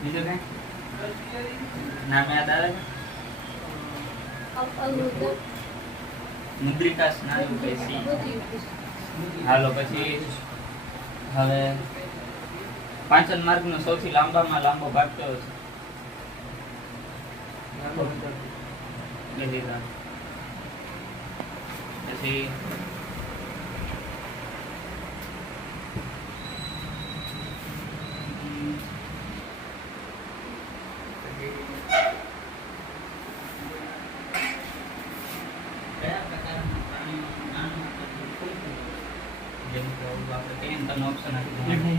બીજું કઈ? નામ યાદ આવે છે? મુદ્રિકા સ્નાયુ પેશી હાલો પછી હવે પાંચન માર્ગનો સૌથી લાંબામાં લાંબો ભાગ કયો છે? પછી ये तो बताओ आप कहते हैं। इनका ऑप्शन है। हम्म।